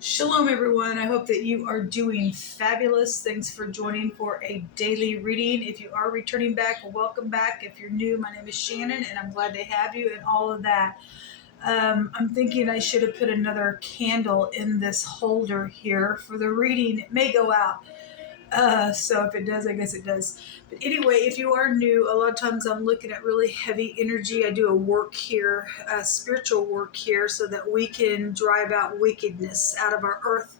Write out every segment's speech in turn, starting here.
Shalom, everyone. I hope that you are doing fabulous. Thanks for joining for a daily reading. If you are returning back, welcome back. If you're new, my name is Shannon, and I'm glad to have you and all of that. I'm thinking I should have put another candle in this holder here for the reading. It may go out. So if it does, I guess it does. But anyway, if you are new, a lot of times I'm looking at really heavy energy. I do a work here, spiritual work here, so that we can drive out wickedness out of our earth.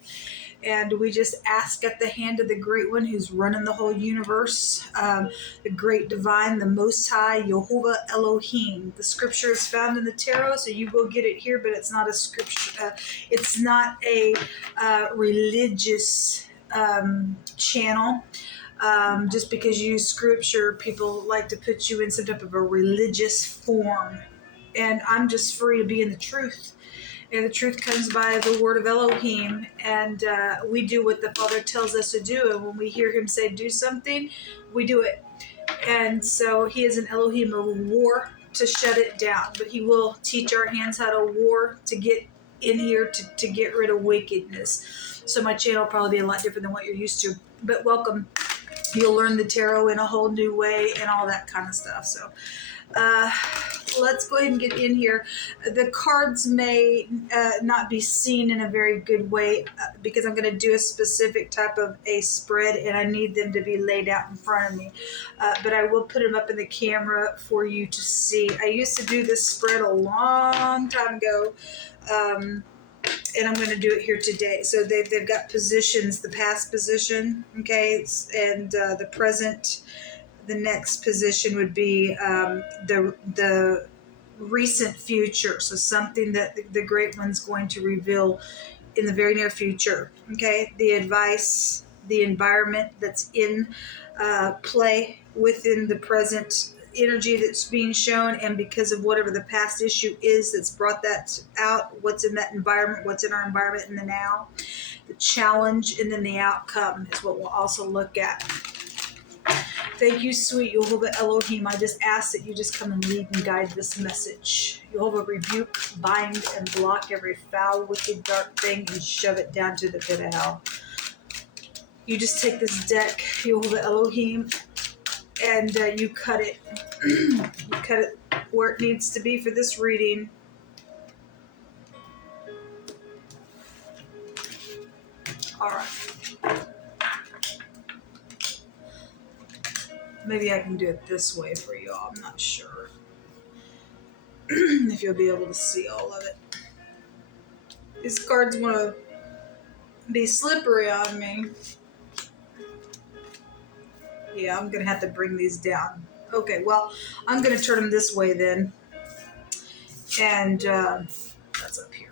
And we just ask at the hand of the Great One who's running the whole universe, the Great Divine, the Most High, Jehovah Elohim. The scripture is found in the tarot, so you will get it here, but it's not a scripture. It's not a religious channel. Just because you use scripture, people like to put you in some type of a religious form. And I'm just free to be in the truth. And the truth comes by the word of Elohim. And we do what the Father tells us to do. And when we hear him say do something, we do it. And so he is an Elohim of war to shut it down. But he will teach our hands how to war to get in here to get rid of wickedness. So my channel will probably be a lot different than what you're used to. But welcome. You'll learn the tarot in a whole new way and all that kind of stuff. So let's go ahead and get in here. The cards may not be seen in a very good way because I'm going to do a specific type of a spread and I need them to be laid out in front of me. But I will put them up in the camera for you to see. I used to do this spread a long time ago. And I'm going to do it here today. So they've got positions, the past position, okay, and the present. The next position would be the recent future. So something that the Great One's going to reveal in the very near future, okay? The advice, the environment that's in play within the present energy that's being shown, and because of whatever the past issue is that's brought that out, what's in that environment, what's in our environment in the now, the challenge, and then the outcome is what we'll also look at. Thank you, sweet Jehovah Elohim. I just ask that you just come and lead and guide this message. Jehovah, rebuke, bind, and block every foul, wicked, dark thing and shove it down to the pit of hell. You just take this deck, Jehovah Elohim, and you cut it. You cut it where it needs to be for this reading. All right. Maybe I can do it this way for y'all. I'm not sure if you'll be able to see all of it. These cards want to be slippery on me. Yeah, I'm going to have to bring these down. Okay, well, I'm going to turn them this way then. And that's up here.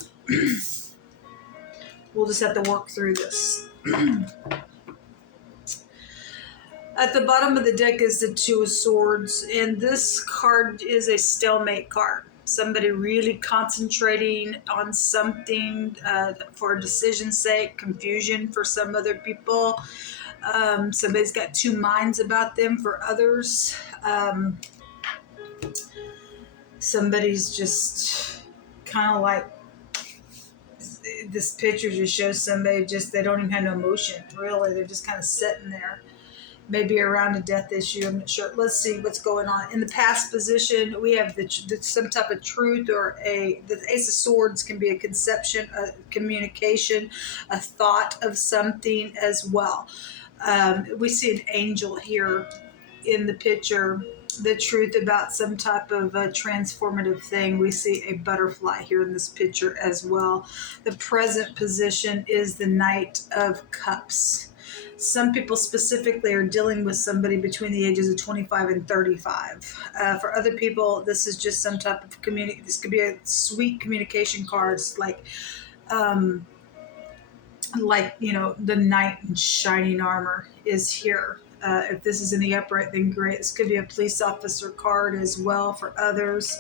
We'll just have to work through this. At the bottom of the deck is the Two of Swords. And this card is a stalemate card. Somebody really concentrating on something for a decision's sake, confusion for some other people. Somebody's got two minds about them for others. Somebody's just kind of like, this picture just shows somebody just, they don't even have no emotion, really. They're just kind of sitting there. Maybe around a death issue, I'm not sure. Let's see what's going on. In the past position, we have some type of truth, or the Ace of Swords can be a conception, a communication, a thought of something as well. We see an angel here in the picture, the truth about some type of a transformative thing. We see a butterfly here in this picture as well. The present position is the Knight of Cups. Some people specifically are dealing with somebody between the ages of 25 and 35. For other people, this is just some type of this could be a sweet communication cards, like you know, the knight in shining armor is here. If this is in the upright, then great. This could be a police officer card as well for others.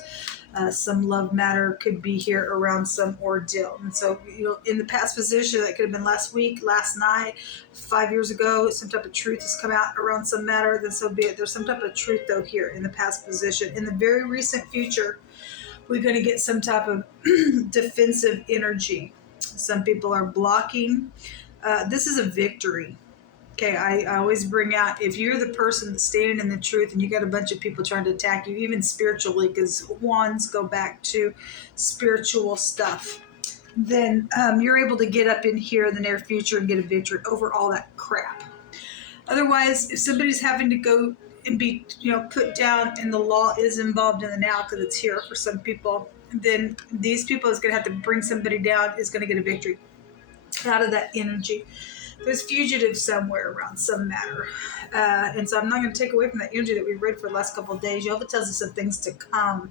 Some love matter could be here around some ordeal. And so, you know, in the past position, that could have been last week, last night, 5 years ago, some type of truth has come out around some matter, then so be it. There's some type of truth, though, here in the past position. In the very recent future, we're going to get some type of defensive energy. Some people are blocking. This is a victory. Okay, I always bring out, if you're the person that's standing in the truth and you got a bunch of people trying to attack you, even spiritually, because wands go back to spiritual stuff, then you're able to get up in here in the near future and get a victory over all that crap. Otherwise, if somebody's having to go and be, put down, and the law is involved in the now because it's here for some people, then these people is going to have to bring somebody down, is going to get a victory out of that energy. There's fugitives somewhere around some matter. And so I'm not going to take away from that energy that we read for the last couple of days. Jehovah tells us of things to come.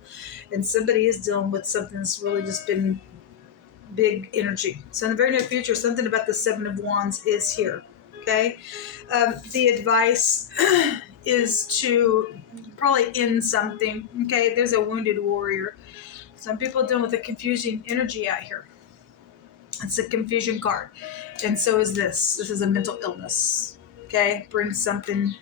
And somebody is dealing with something that's really just been big energy. So in the very near future, something about the Seven of Wands is here. Okay? The advice is to probably end something. Okay? There's a wounded warrior. Some people are dealing with a confusing energy out here. It's a confusion card. And so is this. This is a mental illness. Okay? Bring something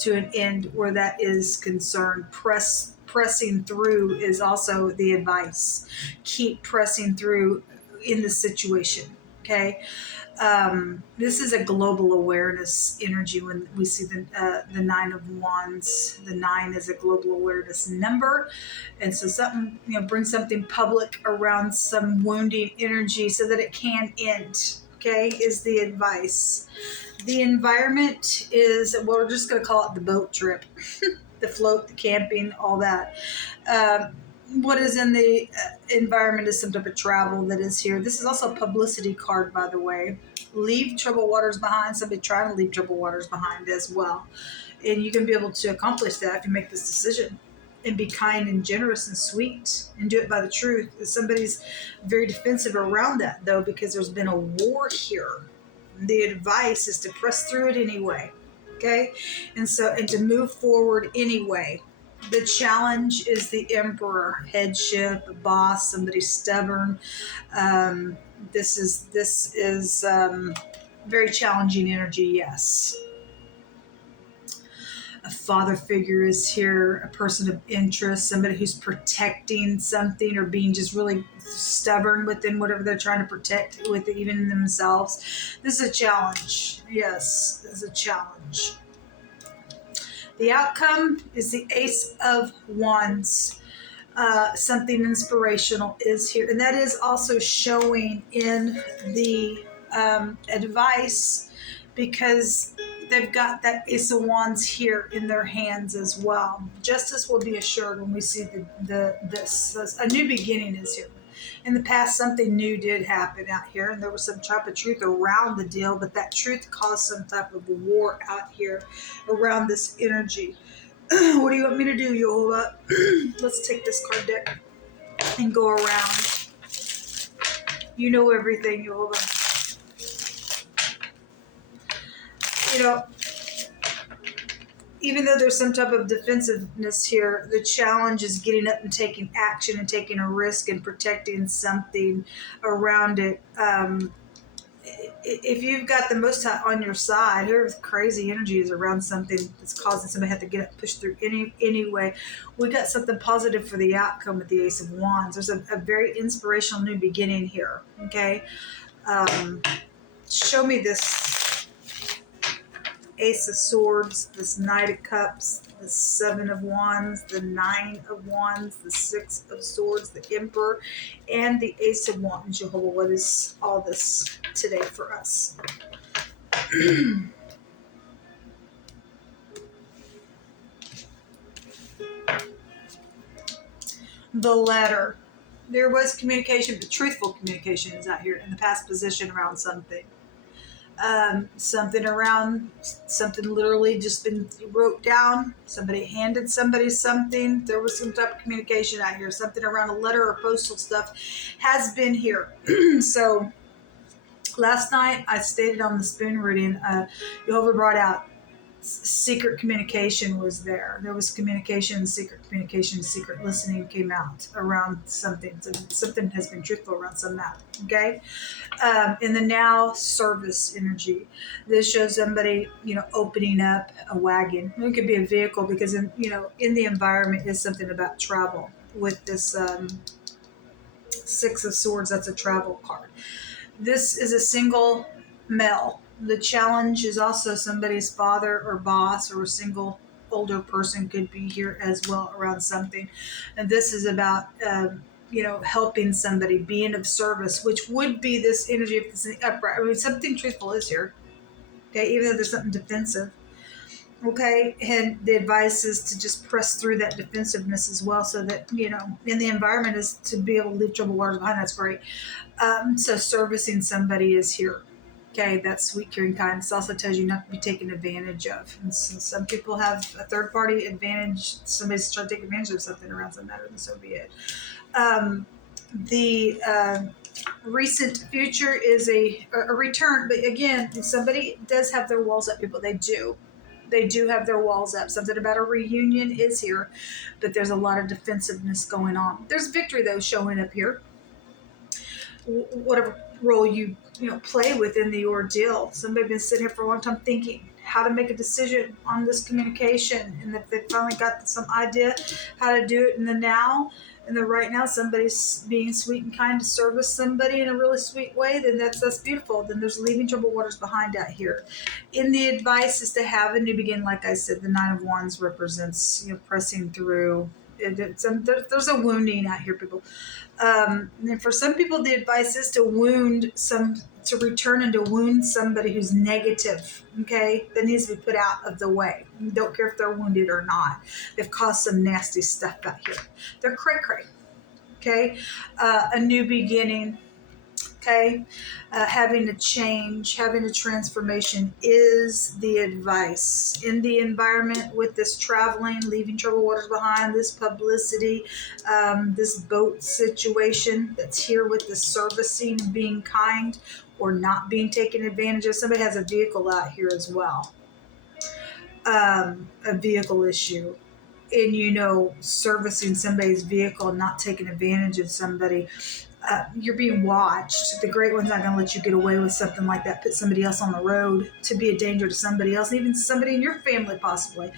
to an end where that is concerned. Pressing through is also the advice. Keep pressing through in the situation. Okay? This is a global awareness energy when we see the Nine of Wands. The 9 is a global awareness number. And so something, bring something public around some wounding energy so that it can end. Okay, is the advice. The environment is, well, we're just going to call it the boat trip, the float, the camping, all that. What is in the environment is some type of travel that is here. This is also a publicity card, by the way. Leave troubled waters behind. Somebody trying to leave troubled waters behind as well. And you can be able to accomplish that if you make this decision and be kind and generous and sweet and do it by the truth. Somebody's very defensive around that, though, because there's been a war here. The advice is to press through it anyway. Okay? And to move forward anyway. The challenge is the Emperor, headship, boss, somebody stubborn. This is very challenging energy, yes. A father figure is here, a person of interest, somebody who's protecting something or being just really stubborn within whatever they're trying to protect with, even in themselves. This is a challenge. Yes, this is a challenge. The outcome is the Ace of Wands. Something inspirational is here. And that is also showing in the advice, because they've got that Ace of Wands here in their hands as well. Justice will be assured when we see this. A new beginning is here. In the past, something new did happen out here, and there was some type of truth around the deal, but that truth caused some type of war out here around this energy. What do you want me to do, Jehovah? Let's take this card deck and go around. You know everything, Jehovah. Even though there's some type of defensive-ness here, the challenge is getting up and taking action and taking a risk and protecting something around it. If you've got the Most High on your side, here's crazy energies around something that's causing somebody to have to get up and push through anyway. We got something positive for the outcome with the Ace of Wands. There's a very inspirational new beginning here, okay? Show me this Ace of Swords, this Knight of Cups, the Seven of Wands, the Nine of Wands, the Six of Swords, the Emperor, and the Ace of Wands. Jehovah, what is all this today for us? The letter. There was communication, but truthful communication is out here in the past position around something. Something literally just been wrote down. Somebody handed somebody something. There was some type of communication out here. Something around a letter or postal stuff has been here. So last night I stated on the spoon reading, Jehovah brought out secret communication was there. There was communication, secret listening came out around something. So something has been truthful around some matter. Okay? In the now, service energy. This shows somebody, opening up a wagon. It could be a vehicle because, in the environment is something about travel. With this Six of Swords, that's a travel card. This is a single male. The challenge is also somebody's father or boss, or a single older person could be here as well around something. And this is about, helping somebody, being of service, which would be this energy of this upright. I mean, something truthful is here. Okay, even though there's something defensive. Okay, and the advice is to just press through that defensiveness as well, so that, in the environment is to be able to leave troubled waters behind. That's great. So servicing somebody is here. Okay, that's sweet, caring, kind. This also tells you not to be taken advantage of. And so some people have a third party advantage. Somebody's trying to take advantage of something around some matter, and so be it. The recent future is a return, but again, somebody does have their walls up, people. They do have their walls up. Something about a reunion is here, but there's a lot of defensiveness going on. There's victory, though, showing up here. Whatever role you play within the ordeal. Somebody's been sitting here for a long time thinking how to make a decision on this communication, and if they finally got some idea how to do it in the now, in the right now, somebody's being sweet and kind to service somebody in a really sweet way, then that's beautiful. Then there's leaving troubled waters behind out here. In the advice is to have a new beginning. Like I said, the Nine of Wands represents pressing through. There's a wounding out here, people. And for some people, the advice is to return and to wound somebody who's negative. Okay, that needs to be put out of the way. You don't care if they're wounded or not. They've caused some nasty stuff out here. They're cray-cray. Okay, a new beginning. Okay, having a change, having a transformation is the advice. In the environment with this traveling, leaving troubled waters behind, this publicity, this boat situation that's here with the servicing and being kind or not being taken advantage of. Somebody has a vehicle out here as well, a vehicle issue. And, servicing somebody's vehicle, not taking advantage of somebody. You're being watched. The Great One's not going to let you get away with something like that. Put somebody else on the road to be a danger to somebody else, even somebody in your family possibly.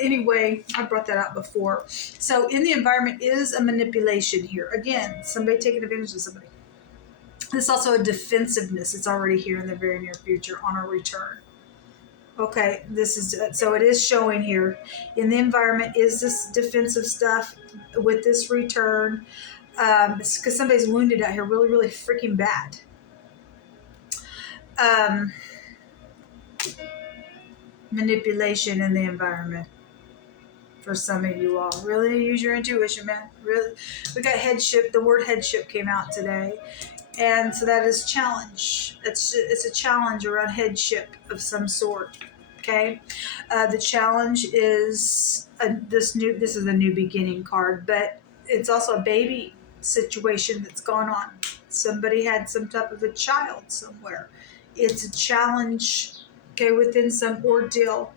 Anyway, I brought that out before. So in the environment is a manipulation here. Again, somebody taking advantage of somebody. There's also a defensiveness. It's already here in the very near future on a return. Okay, so it is showing here in the environment is this defensive stuff with this return. Because somebody's wounded out here really, really freaking bad. Manipulation in the environment for some of you all. Really use your intuition, man. Really. We got headship. The word headship came out today. And so that is challenge. It's a challenge around headship of some sort. Okay. The challenge is this is a new beginning card, but it's also a baby situation that's gone on. Somebody had some type of a child somewhere. It's a challenge, okay, within some ordeal.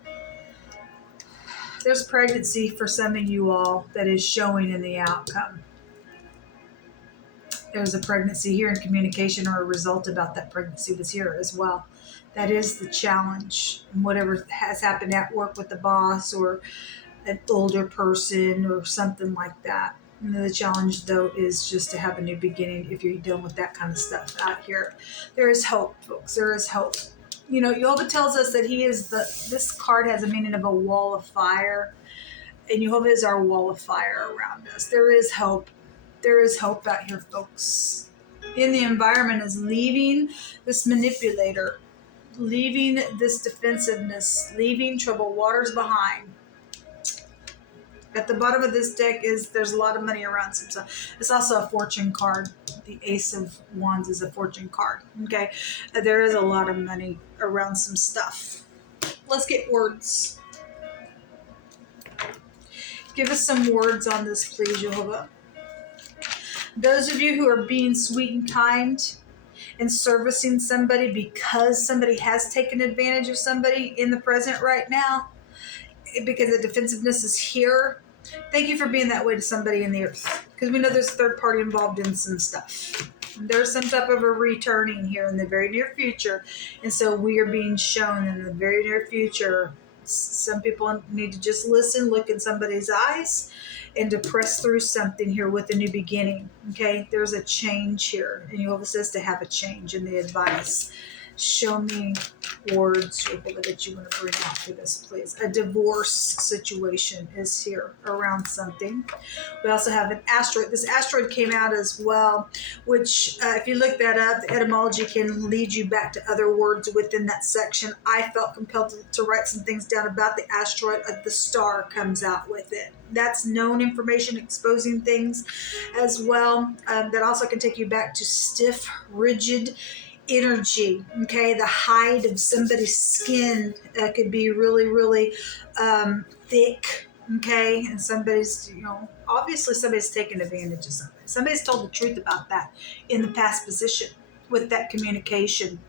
There's pregnancy for some of you all that is showing in the outcome. There's a pregnancy here, and communication or a result about that pregnancy was here as well. That is the challenge. And whatever has happened at work with the boss or an older person or something like that. And the challenge, though, is just to have a new beginning if you're dealing with that kind of stuff out here. There is hope, folks. There is hope. Jehovah tells us that he is this card has a meaning of a wall of fire. And Jehovah is our wall of fire around us. There is hope. There is hope out here, folks. In the environment is leaving this manipulator, leaving this defensiveness, leaving troubled waters behind. At the bottom of this deck there's a lot of money around some stuff. It's also a fortune card. The Ace of Wands is a fortune card. Okay, there is a lot of money around some stuff. Let's get words. Give us some words on this, please, Jehovah. Those of you who are being sweet and kind and servicing somebody because somebody has taken advantage of somebody in the present right now, because the defensiveness is here. Thank you for being that way to somebody in the earth, because we know there's a third party involved in some stuff. There's some type of a returning here in the very near future, and so we are being shown in the very near future. Some people need to just listen, look in somebody's eyes, and to press through something here with a new beginning. Okay, there's a change here, and Jehovah says to have a change in the advice. Show me words, Jehovah, that you want to bring out for this, please. A divorce situation is here around something. We also have an asteroid. This asteroid came out as well, which if you look that up, the etymology can lead you back to other words within that section. I felt compelled to write some things down about the asteroid. The star comes out with it. That's known information, exposing things as well. That also can take you back to stiff, rigid energy. Okay, the hide of somebody's skin could be really, really thick. Okay, and somebody's, obviously somebody's taken advantage of something. Somebody's told the truth about that in the past position with that communication.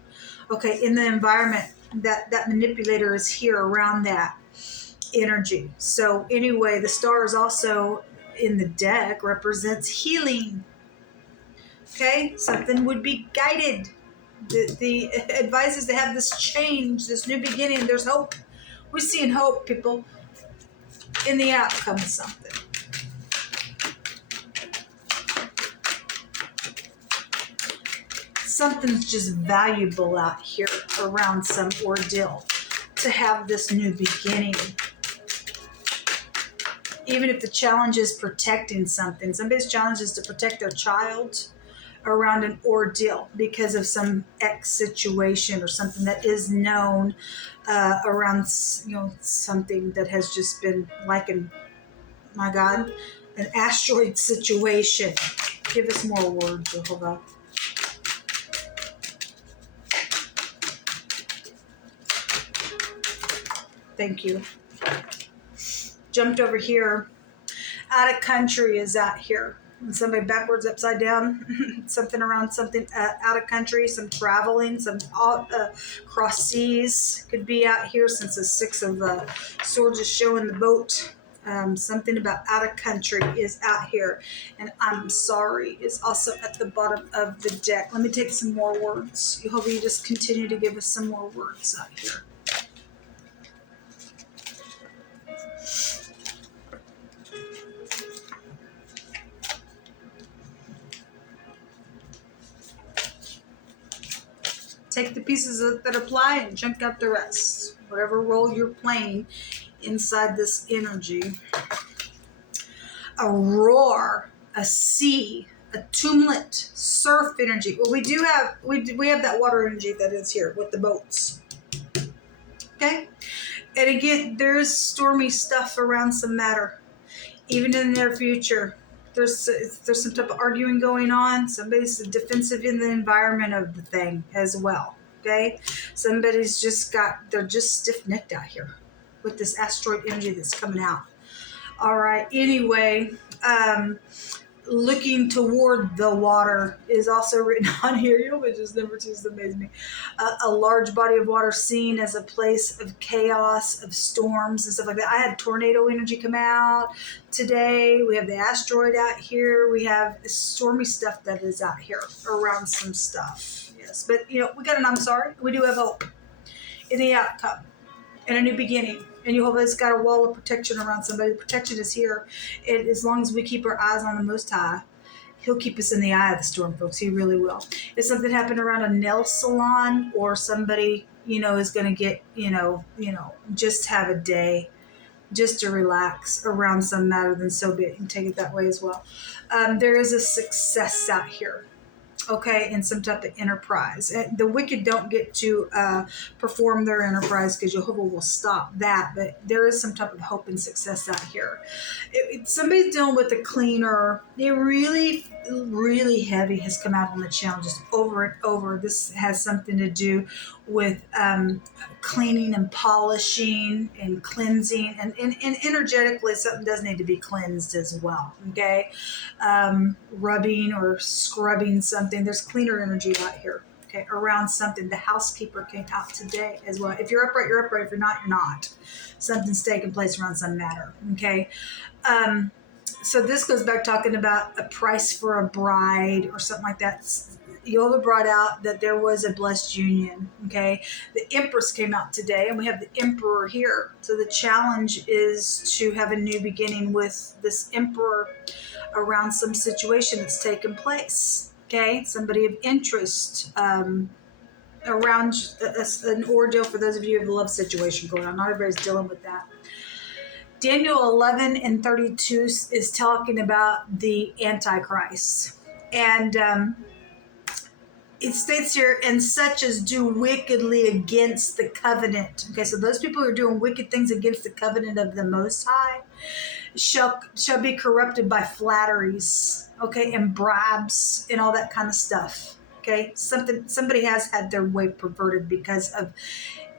Okay, in the environment, that manipulator is here around that energy. So anyway, the star is also in the deck, represents healing. Okay, something would be guided. The advice is to have this change, this new beginning. There's hope. We're seeing hope, people, in the outcome of something. Something's just valuable out here around some ordeal to have this new beginning. Even if the challenge is protecting something, somebody's challenge is to protect their child around an ordeal because of some X situation or something that is known around, something that has just been like an asteroid situation. Give us more words, Jehovah. Thank you. Jumped over here. Out of country is out here. And somebody backwards, upside down, something around something out of country, some traveling, some cross seas could be out here, since the Six of Swords is showing the boat. Something about out of country is out here. And I'm sorry is also at the bottom of the deck. Let me take some more words. I hope you just continue to give us some more words out here. Take the pieces that apply and chunk out the rest. Whatever role you're playing inside this energy. A roar, a sea, a tumult, surf energy. Well, we have that water energy that is here with the boats. Okay? And again, there's stormy stuff around some matter. Even in the near future. There's some type of arguing going on. Somebody's defensive in the environment of the thing as well. Okay? Somebody's they're just stiff-necked out here with this asteroid energy that's coming out. All right. Anyway, looking toward the water is also written on here, which is number 2, is amazing me. A large body of water seen as a place of chaos, of storms and stuff like that. I had tornado energy come out today. We have the asteroid out here. We have stormy stuff that is out here around some stuff. Yes, but we got an I'm sorry. We do have hope in the outcome and a new beginning. And Jehovah's got a wall of protection around somebody. Protection is here. And as long as we keep our eyes on the Most High, He'll keep us in the eye of the storm, folks. He really will. If something happened around a nail salon, or somebody, is going to get, just have a day, just to relax around some matter, then so be it. And take it that way as well. There is a success out here. Okay, in some type of enterprise. The wicked don't get to perform their enterprise because Jehovah will stop that, but there is some type of hope and success out here. Somebody's dealing with a cleaner. They really, really heavy has come out on the challenges over and over. This has something to do with cleaning and polishing and cleansing, and energetically something does need to be cleansed as well. Okay, rubbing or scrubbing something. There's cleaner energy out here. Okay, around something. The housekeeper came out today as well. If you're upright, you're upright. If you're not, you're not. Something's taking place around some matter. Okay. So this goes back talking about a price for a bride or something like that. Yoga brought out that there was a blessed union. Okay. The Empress came out today, and we have the Emperor here. So the challenge is to have a new beginning with this Emperor around some situation that's taken place. Okay. Somebody of interest, around an ordeal for those of you who have a love situation going on. Not everybody's dealing with that. Daniel 11 and 32 is talking about the Antichrist. And it states here, and such as do wickedly against the covenant. Okay, so those people who are doing wicked things against the covenant of the Most High shall be corrupted by flatteries, okay, and bribes and all that kind of stuff. Okay, somebody has had their way perverted because of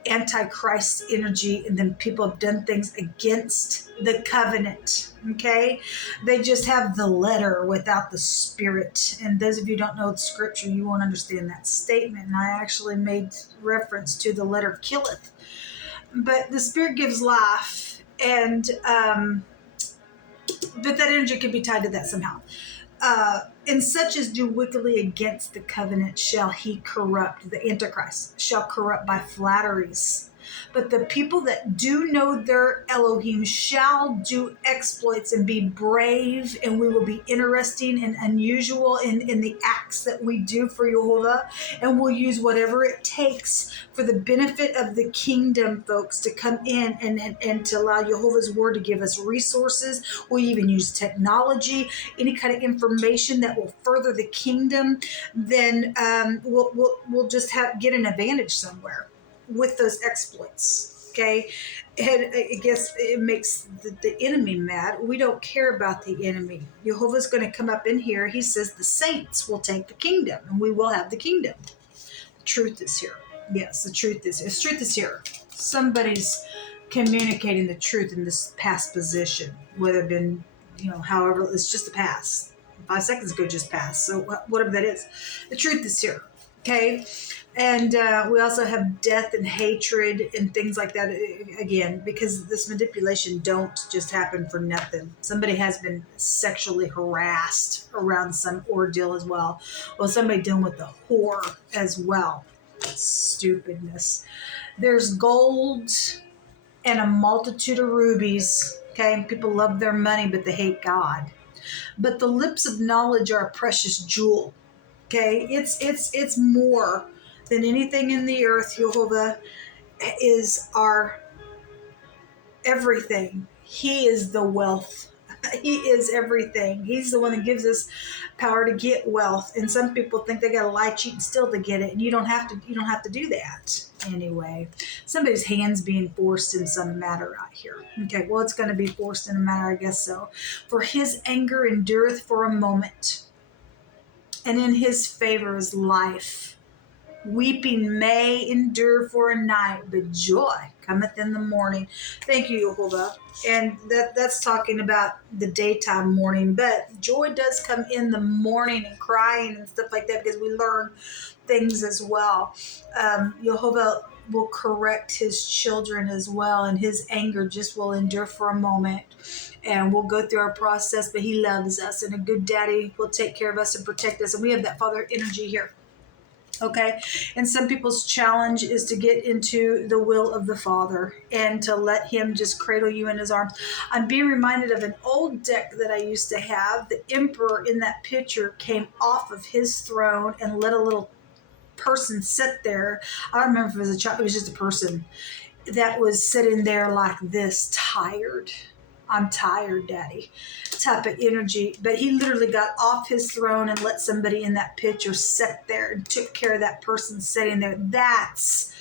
Antichrist energy, and then people have done things against the covenant. Okay, they just have the letter without the spirit. And those of you who don't know the scripture, you won't understand that statement. And I actually made reference to the letter killeth, but the spirit gives life, and but that energy could be tied to that somehow. And such as do wickedly against the covenant shall he corrupt. The Antichrist shall corrupt by flatteries. But the people that do know their Elohim shall do exploits and be brave, and we will be interesting and unusual in the acts that we do for Jehovah. And we'll use whatever it takes for the benefit of the kingdom, folks, to come in and to allow Jehovah's word to give us resources. We'll even use technology, any kind of information that will further the kingdom. Then we'll just get an advantage somewhere with those exploits. Okay, and I guess it makes the enemy mad. We don't care about the enemy. Jehovah's going to come up in here. He says the saints will take the kingdom, and we will have the kingdom. The truth is here. Yes, the truth is here. The truth is here. Somebody's communicating the truth in this past position, whether it been, however, it's just a pass. 5 seconds ago just passed. So whatever that is, the truth is here. Okay. And we also have death and hatred and things like that, again, because this manipulation don't just happen for nothing. Somebody has been sexually harassed around some ordeal as well. Well, somebody dealing with the whore as well. Stupidness. There's gold and a multitude of rubies. Okay, people love their money, but they hate God. But the lips of knowledge are a precious jewel. Okay, it's more than anything in the earth. Jehovah is our everything. He is the wealth. He is everything. He's the one that gives us power to get wealth. And some people think they got to lie, cheat, and steal to get it. And you don't have to do that anyway. Somebody's hands being forced in some matter out here. Okay, well, it's going to be forced in a matter, I guess so. For his anger endureth for a moment, and in his favor is life. Weeping may endure for a night, but joy cometh in the morning. Thank you, Jehovah. And that's talking about the daytime morning, but joy does come in the morning, and crying and stuff like that, because we learn things as well. Jehovah will correct his children as well, and his anger just will endure for a moment. And we'll go through our process, but he loves us, and a good daddy will take care of us and protect us. And we have that Father energy here. Okay, and some people's challenge is to get into the will of the Father and to let him just cradle you in his arms. I'm being reminded of an old deck that I used to have. The emperor in that picture came off of his throne and let a little person sit there. I don't remember if it was a child. It was just a person that was sitting there like this, tired. I'm tired, Daddy, type of energy. But he literally got off his throne and let somebody in that picture sit there and took care of that person sitting there. That's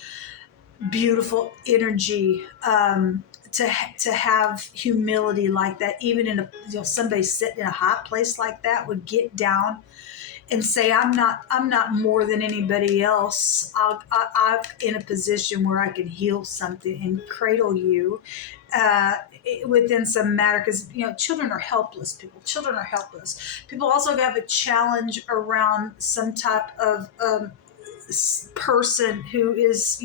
beautiful energy. To have humility like that, even in somebody sitting in a hot place like that, would get down and say, I'm not more than anybody else. I'm in a position where I can heal something and cradle you within some matter, because children are helpless. Children are helpless. People also have a challenge around some type of person who is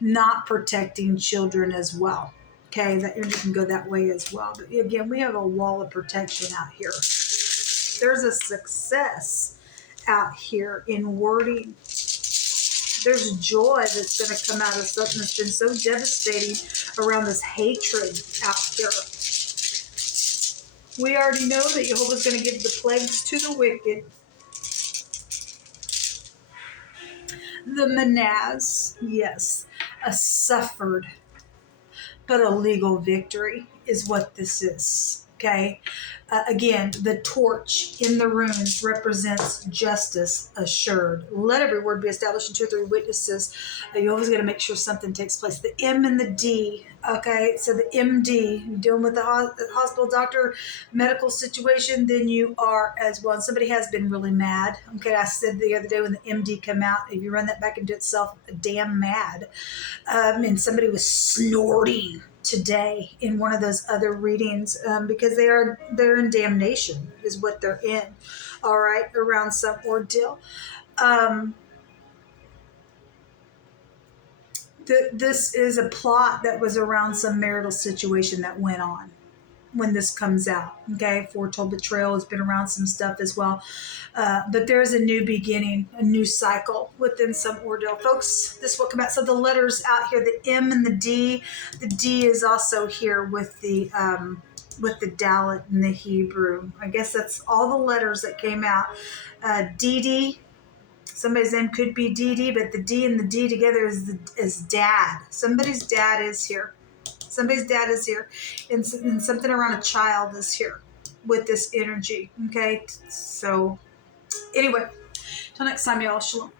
not protecting children as well. Okay, that energy can go that way as well. But again, we have a wall of protection out here. There's a success out here in wording. There's joy that's going to come out of something that's been so devastating around this hatred out here. We already know that Jehovah's going to give the plagues to the wicked. The Manaz, yes, a suffered but a legal victory is what this is. Okay. Again, the torch in the runes represents justice assured. Let every word be established in 2 or 3 witnesses. You're always going to make sure something takes place. The M and the D. Okay. So the MD, you're dealing with the hospital doctor, medical situation, then you are as well. And somebody has been really mad. Okay. I said the other day when the MD come out, if you run that back into itself, damn mad. And somebody was snorting today in one of those other readings because they're in damnation is what they're in, all right, around some ordeal. This is a plot that was around some marital situation that went on when this comes out. Okay, foretold betrayal has been around some stuff as well, but there's a new beginning, a new cycle within some ordeal, folks. This is what come out. So the letters out here, the M and the D. The D is also here with the Dalit in the Hebrew. I guess that's all the letters that came out. DD. Somebody's name could be DD, but the D and the D together is dad. Somebody's dad is here. Somebody's dad is here, and something around a child is here with this energy. Okay, so anyway, till next time, y'all. Shalom.